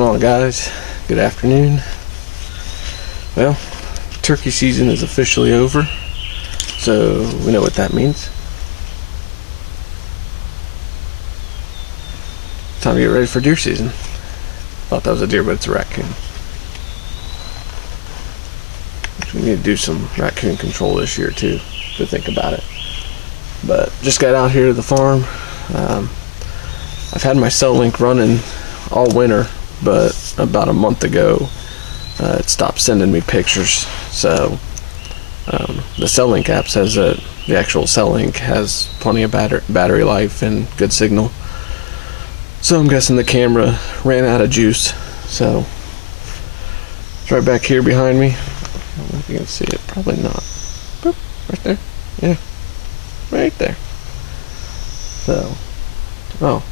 going on, guys? Good afternoon. Well, turkey season is officially over, so we know what that means. Time to get ready for deer season. Thought that was a deer, but it's a raccoon. We need to do some raccoon control this year too, to think about it. But just got out here to the farm. I've had my cell link running all winter, but about a month ago it stopped sending me pictures. So the cell link app says that the actual cell link has plenty of battery life and good signal. So I'm guessing the camera ran out of juice. So it's right back here behind me. I don't know if you can see it. Probably not. Boop, right there. Yeah, right there. So, oh.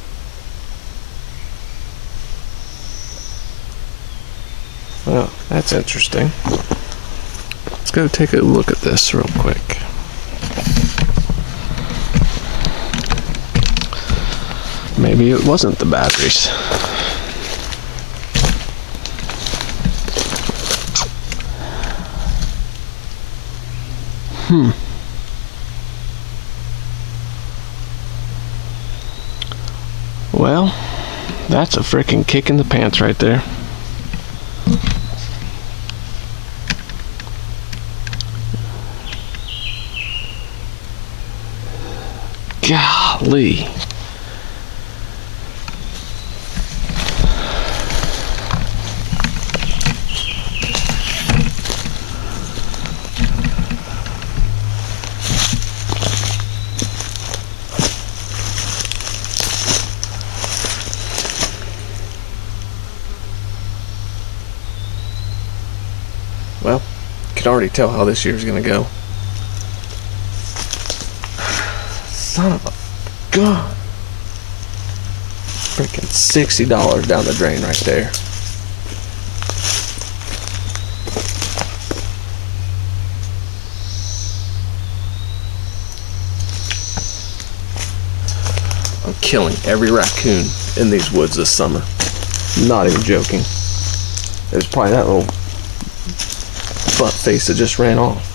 Well, that's interesting. Let's go take a look at this real quick. Maybe it wasn't the batteries. Well, that's a freaking kick in the pants right there. Golly. Well, you can already tell how this year's gonna go. Son of a gun. Freaking $60 down the drain right there. I'm killing every raccoon in these woods this summer. Not even joking. There's probably that little butt face that just ran off.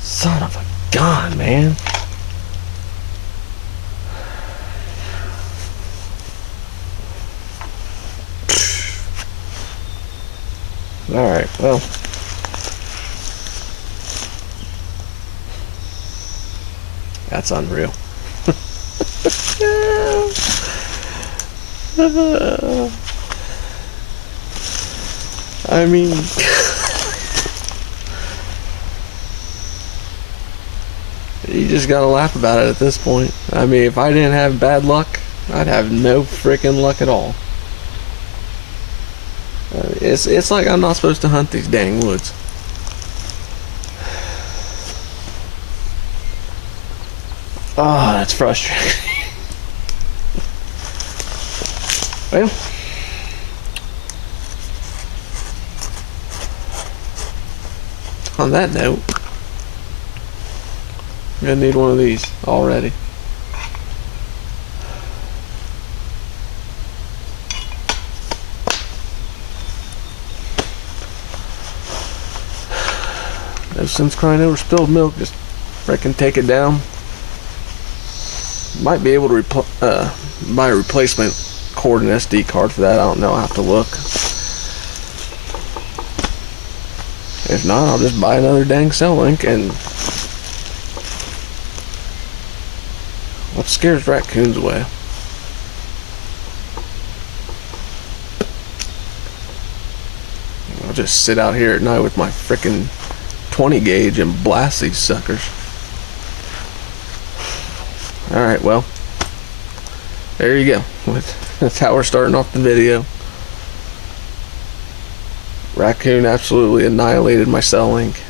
Son of a gun, man. Alright, well. That's unreal. I mean, you just gotta laugh about it at this point. I mean, if I didn't have bad luck, I'd have no freaking luck at all. It's like I'm not supposed to hunt these dang woods. Oh, that's frustrating. Well, on that note, I'm gonna need one of these already. No sense crying over spilled milk. Just freaking take it down. Might be able to buy a replacement cord and SD card for that. I don't know. I'll have to look. If not, I'll just buy another dang cell link. And what scares raccoons away? I'll just sit out here at night with my frickin' 20 gauge and blast these suckers. Alright, well, there you go. That's how we're starting off the video. Raccoon absolutely annihilated my cell link.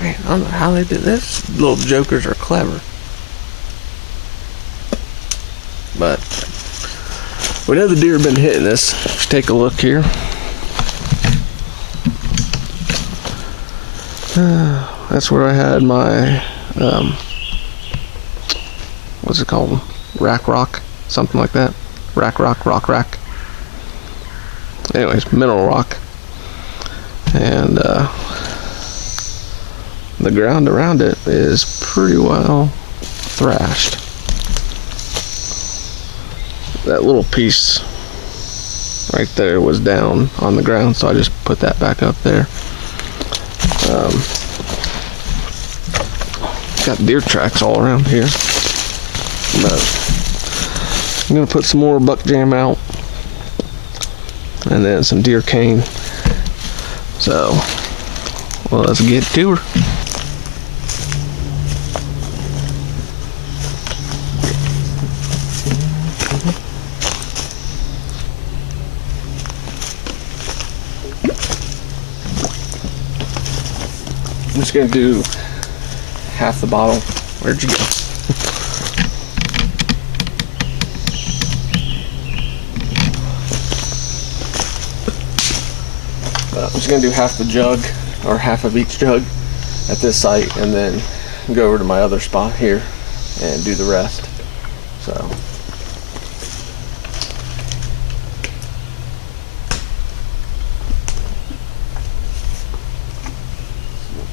Man, I don't know how they did this. Little jokers are clever. But we know the deer have been hitting this. Let's take a look here. that's where I had my what's it called? Rock, something like that. Rock. Anyways, mineral rock. And the ground around it is pretty well thrashed. That little piece right there was down on the ground, so I just put that back up there. Got deer tracks all around here, but I'm gonna put some more BuckJam out, and then some DeerCane. So, well, let's get to her. I'm just gonna do half the bottle. Where'd you go? I'm just gonna do half the jug, or half of each jug at this site, and then go over to my other spot here and do the rest. So.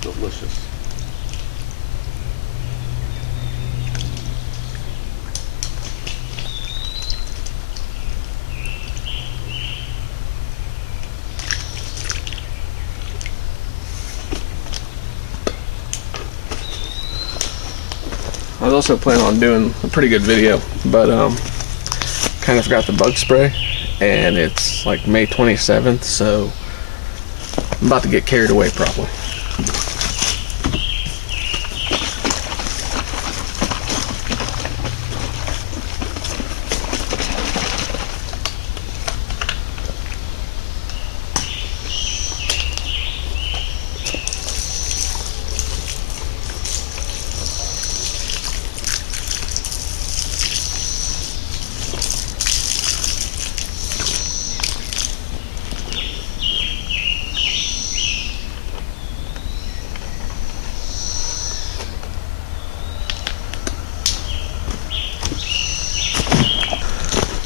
Delicious. I was also planning on doing a pretty good video, but kind of forgot the bug spray, and it's like May 27th, so I'm about to get carried away probably.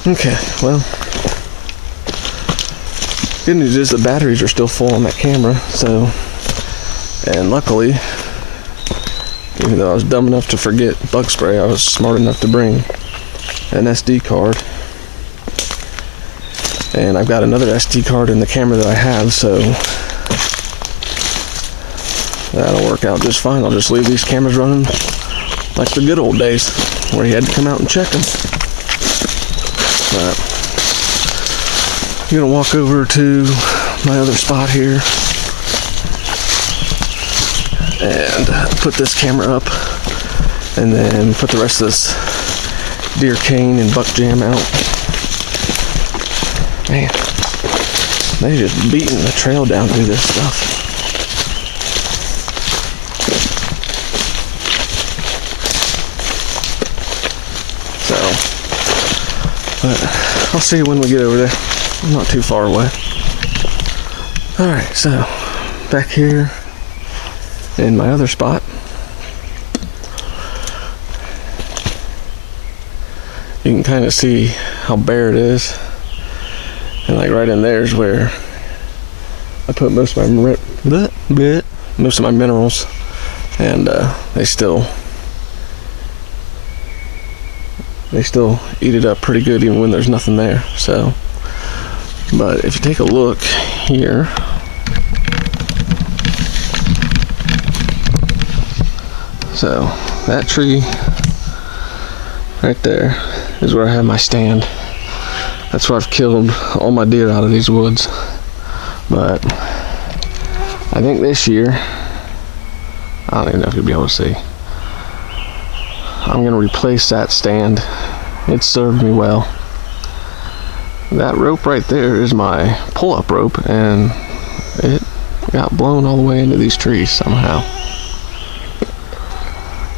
Okay, well, good news is the batteries are still full on that camera, so, and luckily, even though I was dumb enough to forget bug spray, I was smart enough to bring an SD card, and I've got another SD card in the camera that I have, so that'll work out just fine. I'll just leave these cameras running like the good old days, where you had to come out and check them. But I'm gonna walk over to my other spot here and put this camera up, and then put the rest of this DeerCane and BuckJam out. Man, they just beating the trail down through this stuff. But I'll see you when we get over there. I'm not too far away. Alright, so back here in my other spot, you can kind of see how bare it is. And like right in there is where I put most of my minerals, and they still eat it up pretty good even when there's nothing there. So, but if you take a look here, so that tree right there is where I have my stand. That's where I've killed all my deer out of these woods. But I think this year, I don't even know if you'll be able to see, I'm gonna replace that stand. It served me well. That rope right there is my pull-up rope, and it got blown all the way into these trees somehow.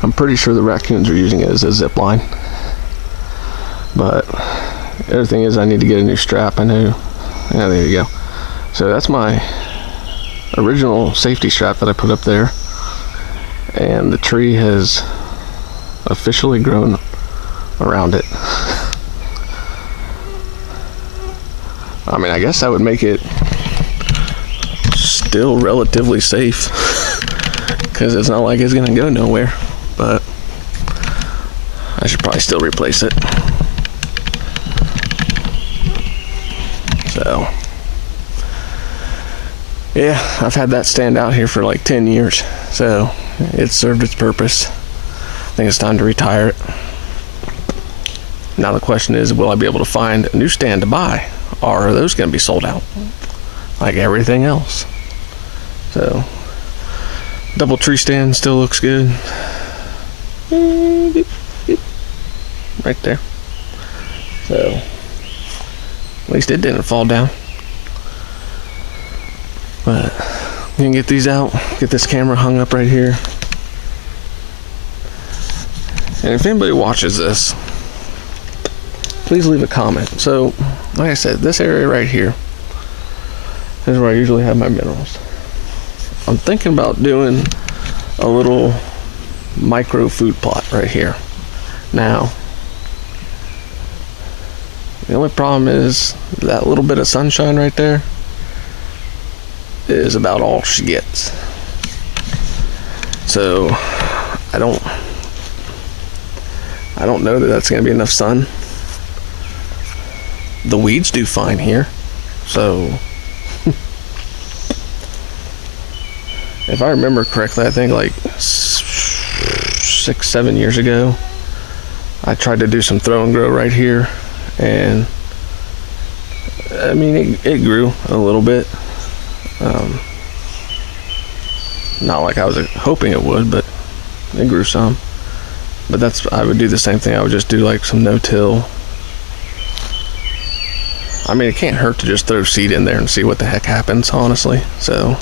I'm pretty sure the raccoons are using it as a zip line. But the other thing is I need to get a new strap. I know. Yeah, there you go. So that's my original safety strap that I put up there. and the tree has officially grown around it. I mean, I guess that would make it still relatively safe, because it's not like it's gonna go nowhere, but I should probably still replace it. So yeah, I've had that stand out here for like 10 years, so it's served its purpose. I think it's time to retire it. Now the question is, will I be able to find a new stand to buy, or are those going to be sold out like everything else? So double tree stand still looks good. Right there. So at least it didn't fall down. But you can get these out, get this camera hung up right here. And if anybody watches this, please leave a comment. So, like I said, this area right here is where I usually have my minerals. I'm thinking about doing a little micro food plot right here. Now, the only problem is that little bit of sunshine right there is about all she gets. So I don't know that that's going to be enough sun. The weeds do fine here, so if I remember correctly, I think like 6-7 years ago I tried to do some throw and grow right here, and I mean it grew a little bit. Not like I was hoping it would, but it grew some. But I would do the same thing. I would just do like some no-till. I mean, it can't hurt to just throw seed in there and see what the heck happens, honestly. So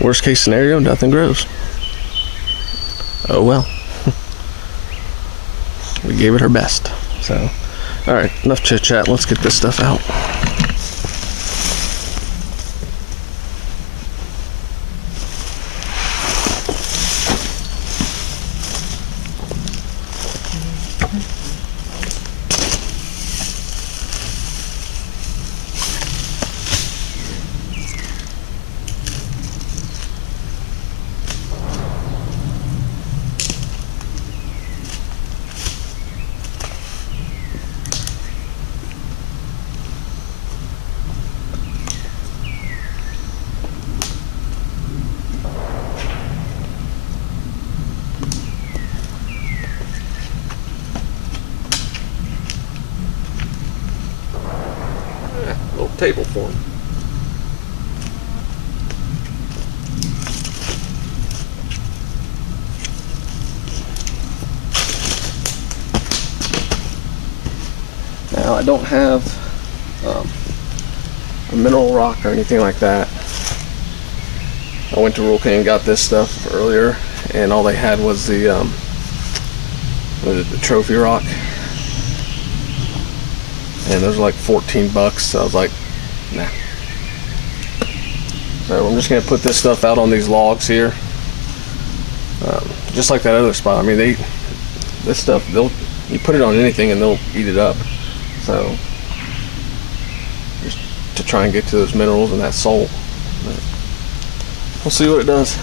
worst case scenario, nothing grows. Oh well. We gave it our best. So alright, enough chit chat, let's get this stuff out. Table form. Now I don't have a mineral rock or anything like that. I went to RuleCane and got this stuff earlier, and all they had was the trophy rock, and those were like $14. So I was like, nah. So I'm just gonna put this stuff out on these logs here, just like that other spot. I mean, this stuff, you put it on anything and they'll eat it up. So just to try and get to those minerals and that salt. But we'll see what it does.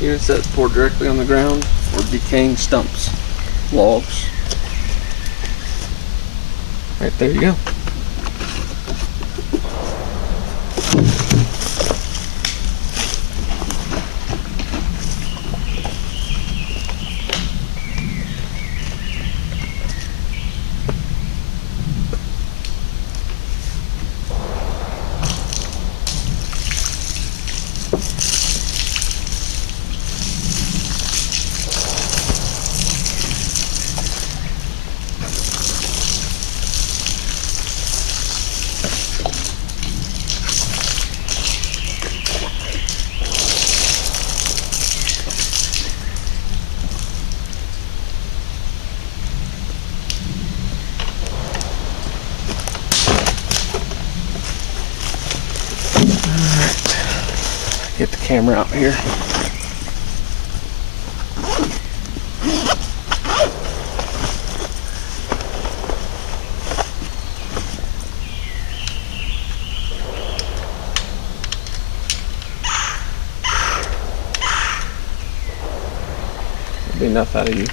Here it says pour directly on the ground or decaying stumps, logs. Right there you go. camera out here. Be enough out of you.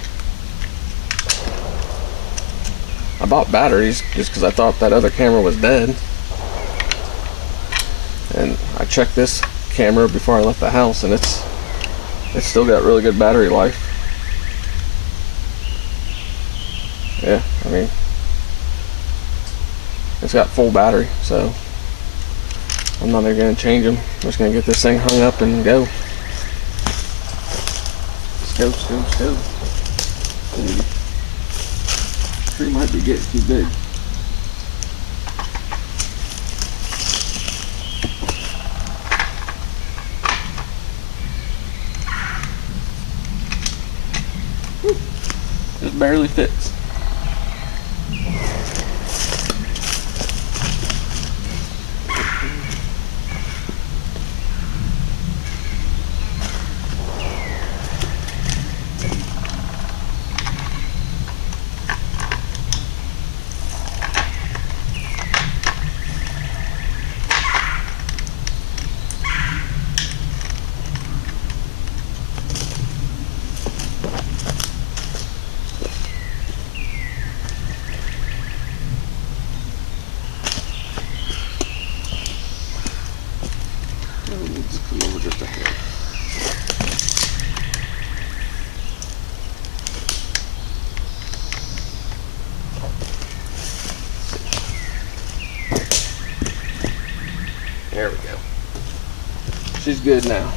I bought batteries just because I thought that other camera was dead, and I checked this camera before I left the house, and it's still got really good battery life. Yeah, I mean, it's got full battery, so I'm not even gonna change them. I'm just gonna get this thing hung up and go. Let's go. The tree might be getting too big. Whew. It barely fits. There we go. She's good now.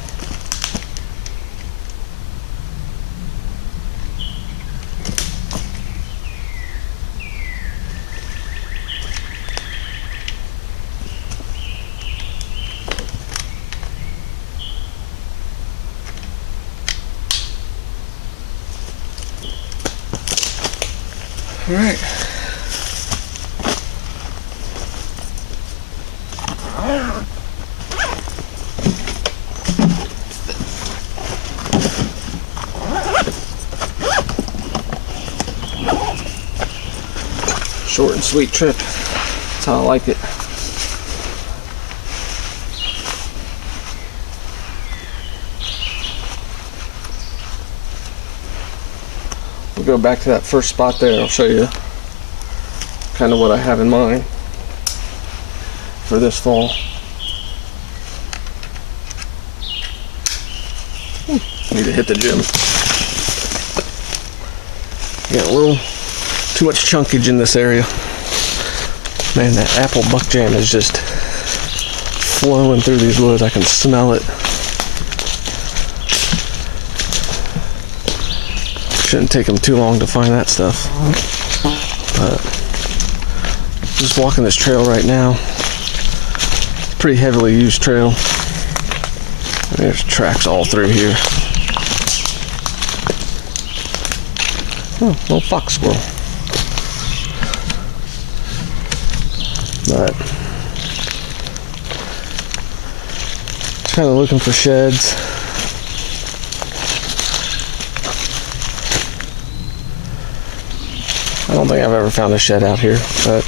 All right. Short and sweet trip. That's how I like it. We'll go back to that first spot there. I'll show you kind of what I have in mind for this fall. Need to hit the gym. Got a little too much chunkage in this area. Man, that apple BuckJam is just flowing through these woods. I can smell it. Shouldn't take them too long to find that stuff. But just walking this trail right now. It's a pretty heavily used trail. There's tracks all through here. Oh, little fox squirrel. But just kind of looking for sheds. I don't think I've ever found a shed out here, but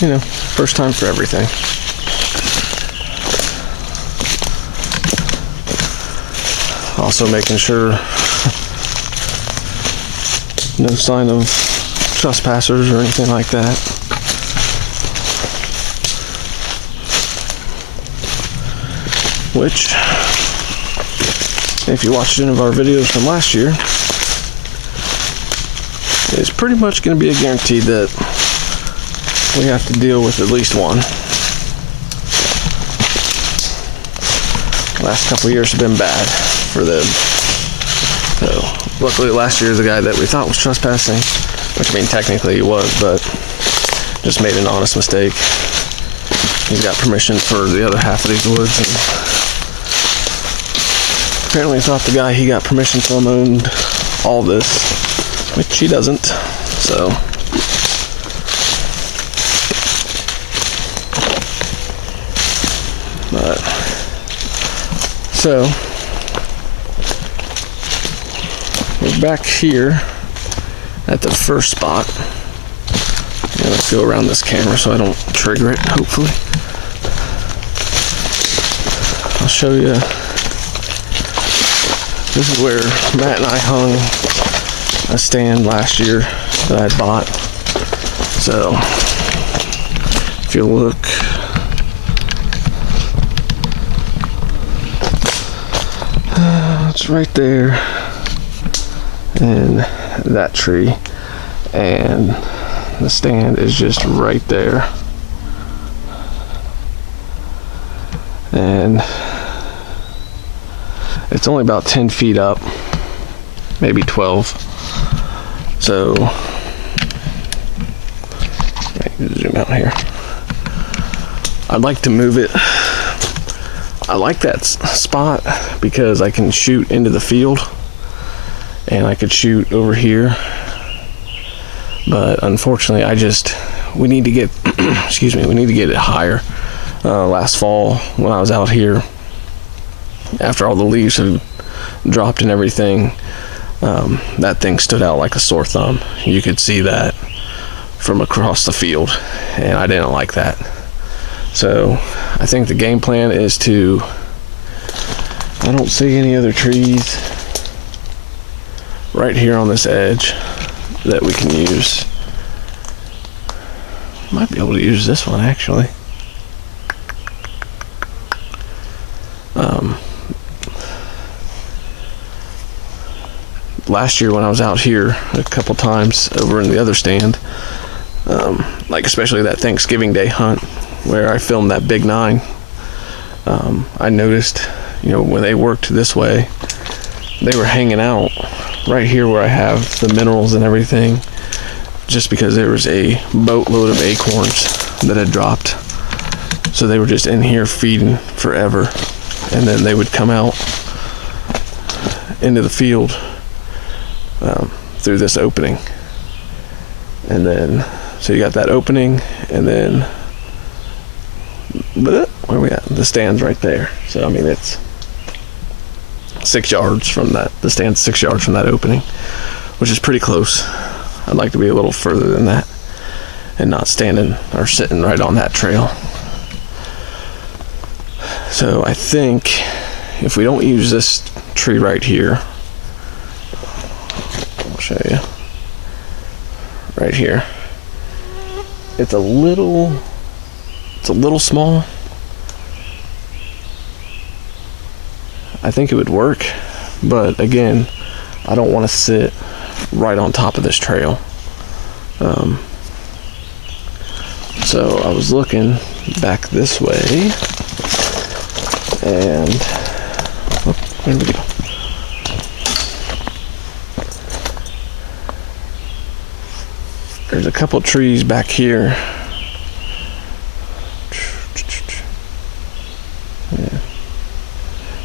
you know, first time for everything. Also making sure no sign of trespassers or anything like that. Which, if you watched any of our videos from last year, is pretty much going to be a guarantee that we have to deal with at least one. Last couple of years have been bad for them. So, luckily last year the guy that we thought was trespassing, which I mean technically he was, but just made an honest mistake. He's got permission for the other half of these woods, and apparently thought the guy he got permission from owned all this, which he doesn't. So but So we're back here at the first spot. Yeah, let's go around this camera so I don't trigger it, hopefully. I'll show you. This is where Matt and I hung a stand last year that I bought. So if you look, it's right there in that tree, and the stand is just right there. And it's only about 10 feet up, maybe 12. So, zoom out here. I'd like to move it. I like that spot because I can shoot into the field, and I could shoot over here. But unfortunately, we need to get, excuse me, we need to get it higher. Last fall, when I was out here, after all the leaves had dropped and everything, that thing stood out like a sore thumb. You could see that from across the field, and I didn't like that. So I think the game plan is to, I don't see any other trees right here on this edge that we can use. Might be able to use this one actually. Last year when I was out here a couple times over in the other stand, like especially that Thanksgiving Day hunt where I filmed that big 9, I noticed, when they worked this way, they were hanging out right here where I have the minerals and everything, just because there was a boatload of acorns that had dropped. So they were just in here feeding forever, and then they would come out into the field through this opening. And then, so you got that opening, and then, where are we at? The stand's right there. So, I mean, it's 6 yards from that. The stand's 6 yards from that opening, which is pretty close. I'd like to be a little further than that and not standing or sitting right on that trail. So I think if we don't use this tree right here, I'll show you. Right here. It's a little small. I think it would work, but again, I don't want to sit right on top of this trail. So I was looking back this way, and where did we go? There's a couple trees back here. Yeah.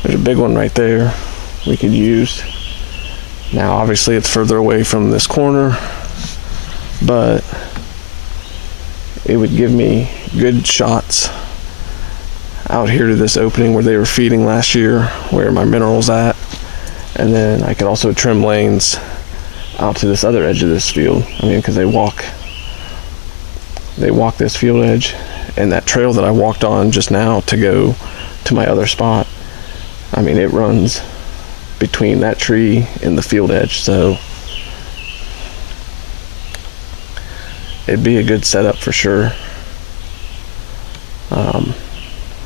There's a big one right there we could use. Now obviously it's further away from this corner, but it would give me good shots out here to this opening where they were feeding last year, where my mineral's at. And then I could also trim lanes out to this other edge of this field. I mean, because they walk this field edge, and that trail that I walked on just now to go to my other spot, I mean, it runs between that tree and the field edge, so it'd be a good setup for sure.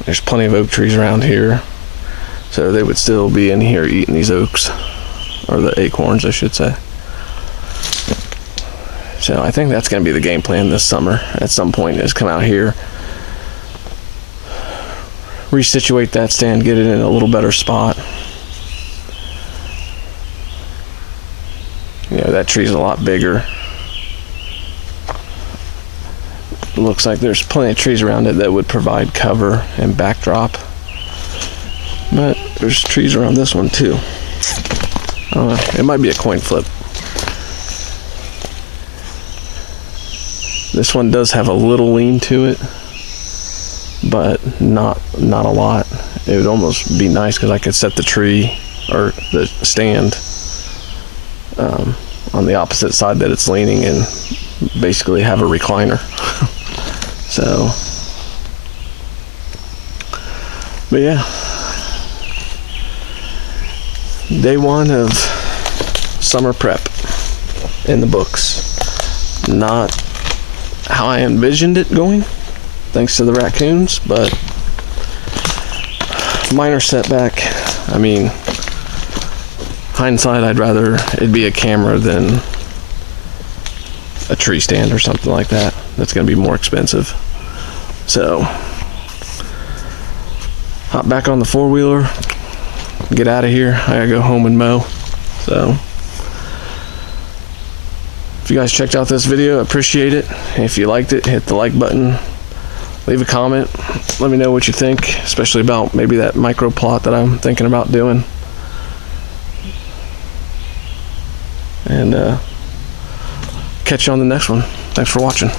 There's plenty of oak trees around here, so they would still be in here eating these oaks, or the acorns I should say. So I think that's going to be the game plan this summer at some point, is come out here, resituate that stand, get it in a little better spot. That tree's a lot bigger. It looks like there's plenty of trees around it that would provide cover and backdrop. But there's trees around this one too. I don't know, it might be a coin flip. This one does have a little lean to it, but not a lot. it would almost be nice because I could set the tree or the stand on the opposite side that it's leaning and basically have a recliner. So, but yeah, day one of summer prep in the books. Not how I envisioned it going, thanks to the raccoons, but minor setback. I mean, hindsight, I'd rather it be a camera than a tree stand or something like that. That's going to be more expensive. So, hop back on the four-wheeler, get out of here. I gotta go home and mow. So, if you guys checked out this video, I appreciate it. If you liked it, hit the like button. Leave a comment. Let me know what you think, especially about maybe that micro plot that I'm thinking about doing. And catch you on the next one. Thanks for watching.